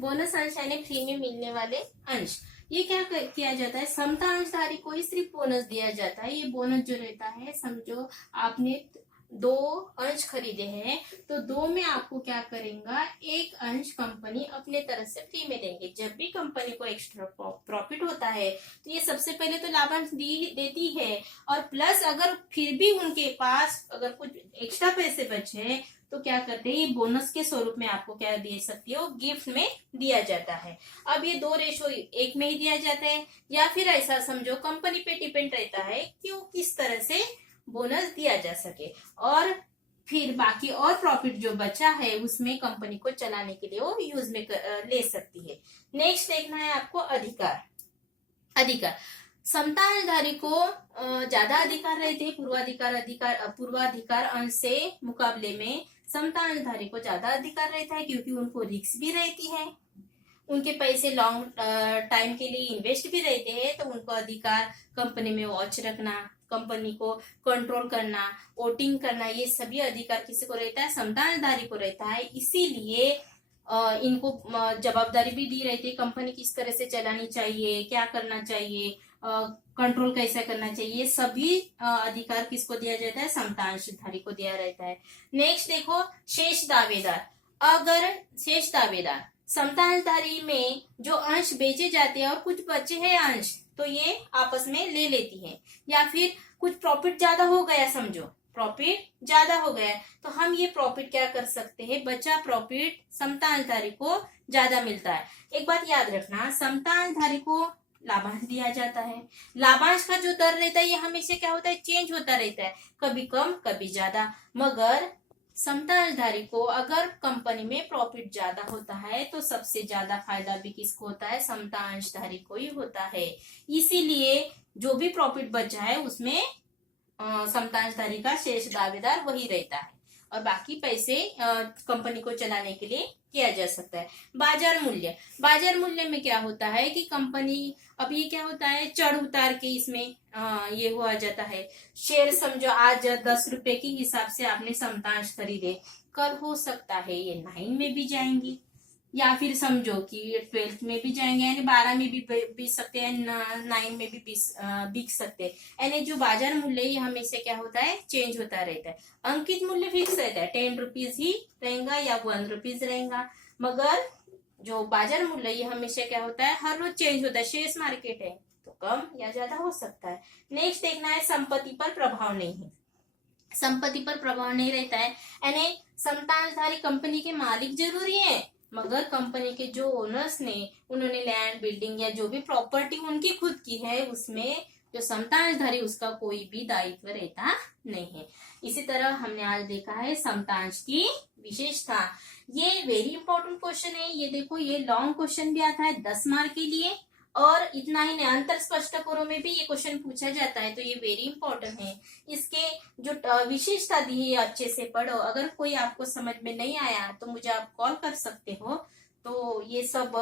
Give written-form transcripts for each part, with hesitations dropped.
Bonus अंश यानी free में मिलने वाले अंश। ये क्या किया जाता है, समता अंशधारी को ही सिर्फ बोनस दिया जाता है। ये बोनस जो रहता है, समझो आपने 2 अंश खरीदे हैं, तो 2 में आपको क्या करेगा, 1 अंश कंपनी अपने तरफ से फ्री में देंगे। जब भी कंपनी को एक्स्ट्रा प्रॉफिट होता है तो ये सबसे पहले तो लाभांश देती है, और प्लस अगर फिर भी उनके पास अगर कुछ एक्स्ट्रा पैसे बचे तो क्या करते हैं, ये बोनस के स्वरूप में आपको क्या दे सकती है, वो गिफ्ट में दिया जाता है। अब ये 2:1 में ही दिया जाता है, या फिर ऐसा समझो कंपनी पे डिपेंड रहता है कि वो किस तरह से बोनस दिया जा सके, और फिर बाकी और प्रॉफिट जो बचा है उसमें कंपनी को चलाने के लिए वो यूज में ले सकती है। नेक्स्ट देखना है आपको अधिकार। अधिकार, समताधारी को ज्यादा अधिकार रहते हैं पूर्वाधिकार अंश से मुकाबले में। समताधारी को ज्यादा अधिकार रहता है क्योंकि उनको रिस्क भी रहती है, उनके पैसे लॉन्ग टाइम के लिए इन्वेस्ट भी रहते हैं, तो उनको अधिकार कंपनी में वॉच रखना, कंपनी को कंट्रोल करना, वोटिंग करना, ये सभी अधिकार किसी को रहता है, समताधारी को रहता है। इसीलिए इनको जवाबदारी भी दी रहती है, कंपनी किस तरह से चलानी चाहिए, क्या करना चाहिए, कंट्रोल कैसा करना चाहिए, ये सभी अधिकार किसको दिया जाता है, समतांशधारी को दिया रहता है। नेक्स्ट देखो, शेष दावेदार। अगर शेष दावेदार समतांशधारी में जो अंश बेचे जाते हैं और कुछ बचे हैं अंश, तो ये आपस में ले लेती है, या फिर कुछ प्रॉफिट ज्यादा हो गया, समझो प्रॉफिट ज्यादा हो गया, तो हम ये प्रॉफिट क्या कर सकते हैं, बचा प्रॉफिट समतांशधारी को ज्यादा मिलता है। एक बात याद रखना, समतांशधारी को लाभांश दिया जाता है। लाभांश का जो दर रहता है ये हमेशा क्या होता है, चेंज होता रहता है, कभी कम कभी ज्यादा। मगर समतांशधारी को अगर कंपनी में प्रॉफिट ज्यादा होता है तो सबसे ज्यादा फायदा भी किसको होता है, समतांशधारी को ही होता है। इसीलिए जो भी प्रॉफिट बचा है उसमें समतांशधारी का शेष दावेदार वही रहता है, और बाकी पैसे कंपनी को चलाने के लिए किया जा सकता है। बाजार मूल्य। बाजार मूल्य में क्या होता है कि कंपनी, अब ये क्या होता है, चढ़ उतार के इसमें ये हुआ जाता है। शेयर समझो आज 10 रुपए के हिसाब से आपने समतांश खरीदे, कल हो सकता है ये 9 में भी जाएंगी, या फिर समझो कि 12 में भी जाएंगे, यानी 12 में भी बिक सकते हैं, 9 में भी बिक सकते हैं। यानी जो बाजार मूल्य ये हमेशा क्या होता है, चेंज होता रहता है। अंकित मूल्य फिक्स रहता है, 10 रुपीज ही रहेगा या 1 रुपीज रहेगा, मगर जो बाजार मूल्य ये हमेशा क्या होता है, हर रोज चेंज होता है। शेयर मार्केट है तो कम या ज्यादा हो सकता है। नेक्स्ट देखना है, संपत्ति पर प्रभाव नहीं है। संपत्ति पर प्रभाव नहीं रहता है, यानी समतांशधारी कंपनी के मालिक जरूरी है, मगर कंपनी के जो ओनर्स ने, उन्होंने लैंड, बिल्डिंग या जो भी प्रॉपर्टी उनकी खुद की है, उसमें जो समतांशधारी उसका कोई भी दायित्व रहता नहीं है। इसी तरह हमने आज देखा है समतांश की विशेषता। ये वेरी इंपॉर्टेंट क्वेश्चन है, ये देखो ये लॉन्ग क्वेश्चन भी आता है 10 मार्क के लिए, और इतना ही नहीं, अंतर स्पष्टकों में भी ये क्वेश्चन पूछा जाता है, तो ये वेरी इंपॉर्टेंट है। इसके जो विशेषता दी है अच्छे से पढ़ो। अगर कोई आपको समझ में नहीं आया तो मुझे आप कॉल कर सकते हो। तो ये सब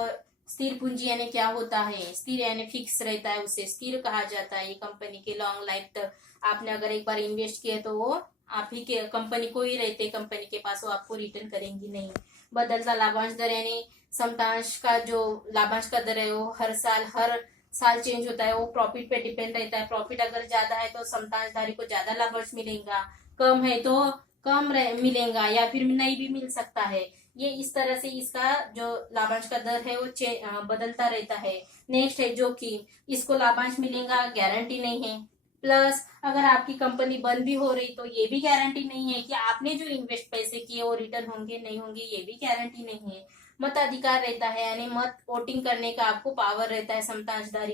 स्थिर पूंजी यानी क्या होता है, स्थिर यानी फिक्स रहता है, उसे स्थिर कहा जाता है। ये कंपनी के लॉन्ग लाइफ तक आपने अगर एक बार इन्वेस्ट किया तो वो आप ही के कंपनी को ही रहते, कंपनी के पास, वो आपको रिटर्न करेंगी नहीं। बदलता लाभांश दर यानी समतांश का जो लाभांश का दर है वो हर साल चेंज होता है, वो प्रॉफिट पे डिपेंड रहता है। प्रॉफिट अगर ज्यादा है तो समतांशधारी को ज्यादा लाभांश मिलेगा, कम है तो कम मिलेगा, या फिर नहीं भी मिल सकता है। ये इस तरह से इसका जो लाभांश का दर है वो बदलता रहता है। नेक्स्ट है जोखिम, इसको लाभांश मिलेगा गारंटी नहीं है। प्लस अगर आपकी कंपनी बंद भी हो रही तो ये भी गारंटी नहीं है कि आपने जो इन्वेस्ट पैसे किए वो रिटर्न होंगे नहीं होंगे, ये भी गारंटी नहीं है। मताधिकार रहता है, यानी मत वोटिंग करने का आपको पावर रहता है समतांशधारी